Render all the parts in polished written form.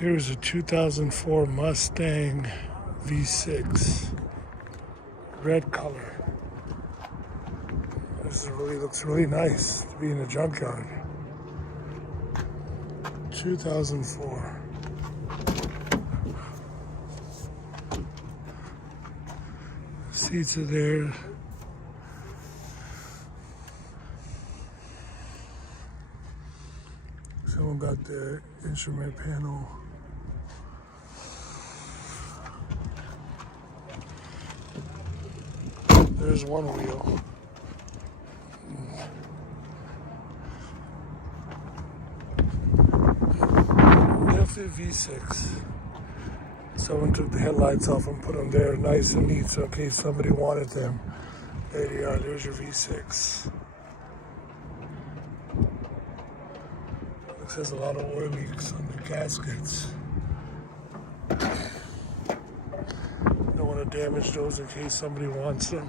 Here's a 2004 Mustang V6, red color. This looks really nice to be in a junkyard. 2004. Seats are there. Someone got the instrument panel. There's one wheel. Definitely V6. Someone took the headlights off and put them there nice and neat, so in case somebody wanted them. There you are, there's your V6. Looks there's a lot of oil leaks on the gaskets. Don't want to damage those in case somebody wants them.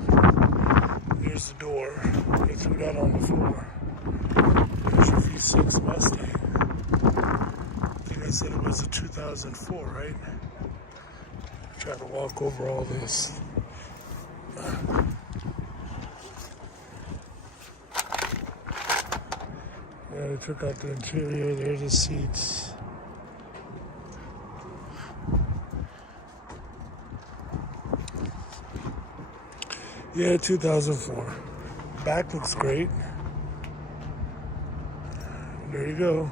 Here's the door. They threw that on the floor. There's your V6 Mustang. I think I said it was a 2004, right? Trying to walk over all this. Yeah, they took out the interior. There's the seats. Yeah, 2004. Back looks great. There you go.